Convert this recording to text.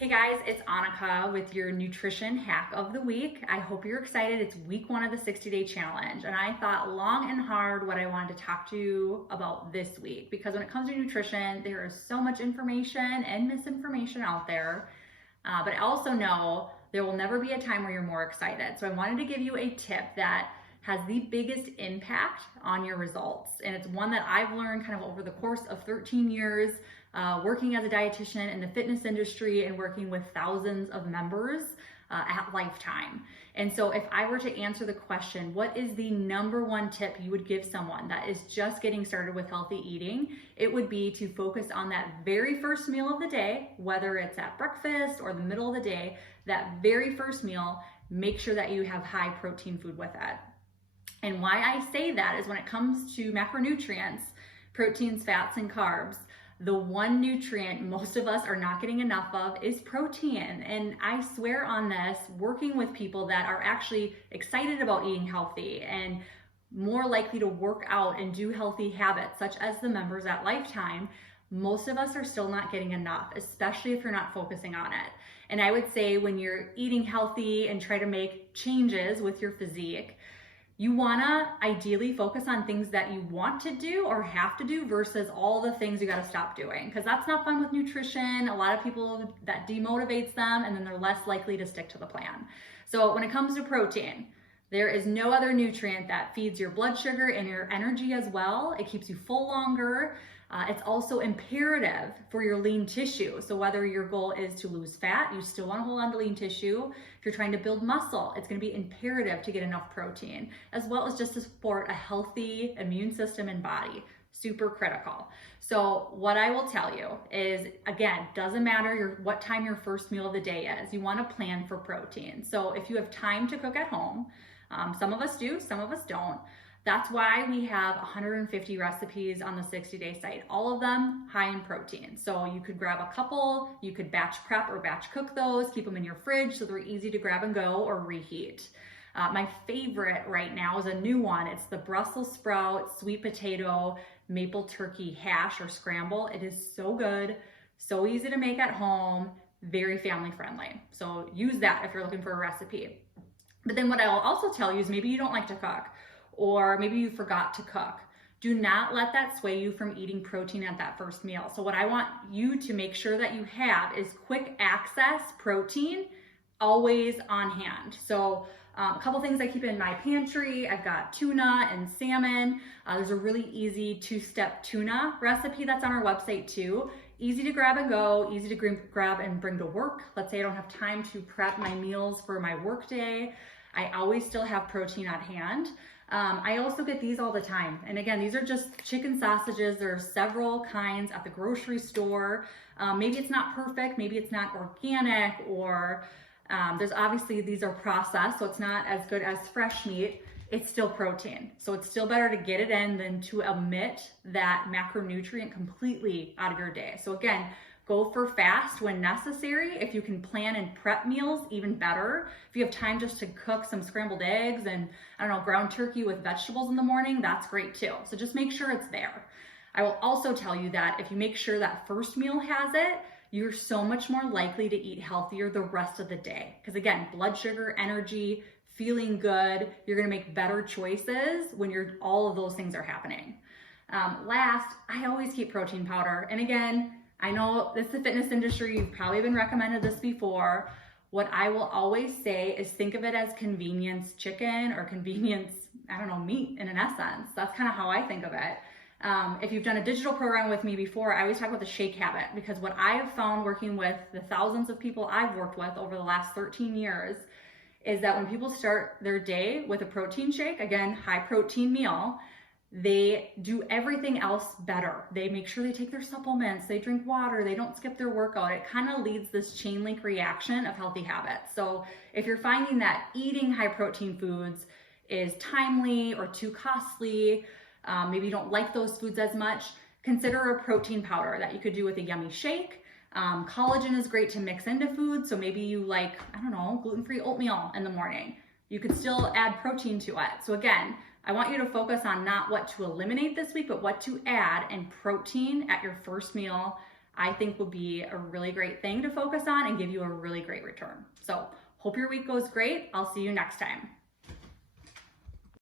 Hey guys, it's Annika with your nutrition hack of the week. I hope you're excited. It's week 1 of the 60-day challenge, and I thought long and hard what I wanted to talk to you about this week, because when it comes to nutrition, there is so much information and misinformation out there. But I also know there will never be a time where you're more excited. So I wanted to give you a tip that has the biggest impact on your results. And it's one that I've learned kind of over the course of 13 years working as a dietitian in the fitness industry and working with thousands of members at Lifetime. And so if I were to answer the question, what is the number one tip you would give someone that is just getting started with healthy eating? It would be to focus on that very first meal of the day, whether it's at breakfast or the middle of the day, that very first meal, make sure that you have high protein food with it. And why I say that is when it comes to macronutrients, proteins, fats, and carbs, the one nutrient most of us are not getting enough of is protein. And I swear on this, working with people that are actually excited about eating healthy and more likely to work out and do healthy habits, such as the members at Lifetime, most of us are still not getting enough, especially if you're not focusing on it. And I would say when you're eating healthy and try to make changes with your physique, you wanna ideally focus on things that you want to do or have to do versus all the things you gotta stop doing, because that's not fun with nutrition. A lot of people, that demotivates them, and then they're less likely to stick to the plan. So when it comes to protein, there is no other nutrient that feeds your blood sugar and your energy as well. It keeps you full longer. It's also imperative for your lean tissue. So whether your goal is to lose fat, you still want to hold on to lean tissue. If you're trying to build muscle, it's going to be imperative to get enough protein, as well as just to support a healthy immune system and body. Super critical. So what I will tell you is, again, doesn't matter what time your first meal of the day is, you want to plan for protein. So if you have time to cook at home, some of us do, some of us don't. That's why we have 150 recipes on the 60-day site, all of them high in protein. So you could grab a couple, you could batch prep or batch cook those, keep them in your fridge so they're easy to grab and go or reheat. My favorite right now is a new one. It's the Brussels sprout, sweet potato, maple turkey hash or scramble. It is so good, so easy to make at home, very family friendly. So use that if you're looking for a recipe. But then what I will also tell you is maybe you don't like to cook, or maybe you forgot to cook. Do not let that sway you from eating protein at that first meal. So what I want you to make sure that you have is quick access protein always on hand. So a couple things I keep in my pantry. I've got tuna and salmon. There's a really easy 2-step tuna recipe that's on our website too. Easy to grab and go, easy to grab and bring to work. Let's say I don't have time to prep my meals for my work day. I always still have protein at hand. I also get these all the time. And again, these are just chicken sausages. There are several kinds at the grocery store. Maybe it's not perfect, maybe it's not organic, or there's obviously, these are processed, so it's not as good as fresh meat. It's still protein. So it's still better to get it in than to omit that macronutrient completely out of your day. So again, go for fast when necessary. If you can plan and prep meals, even better. If you have time just to cook some scrambled eggs and, I don't know, ground turkey with vegetables in the morning, that's great too. So just make sure it's there. I will also tell you that if you make sure that first meal has it, you're so much more likely to eat healthier the rest of the day. Because again, blood sugar, energy, feeling good, you're gonna make better choices when all of those things are happening. Last, I always keep protein powder. And again, I know this is the fitness industry, you've probably been recommended this before. What I will always say is think of it as convenience chicken or convenience, I don't know, meat in an essence. That's kind of how I think of it. If you've done a digital program with me before, I always talk about the shake habit, because what I have found working with the thousands of people I've worked with over the last 13 years is that when people start their day with a protein shake, again, high protein meal, they do everything else better. They make sure they take their supplements, they drink water, they don't skip their workout. It kind of leads this chain link reaction of healthy habits. So if you're finding that eating high protein foods is timely or too costly, maybe you don't like those foods as much, consider a protein powder that you could do with a yummy shake. Collagen is great to mix into food. So maybe you like, I don't know, gluten-free oatmeal in the morning. You could still add protein to it. So again, I want you to focus on not what to eliminate this week, but what to add, and protein at your first meal I think would be a really great thing to focus on and give you a really great return. So hope your week goes great. I'll see you next time.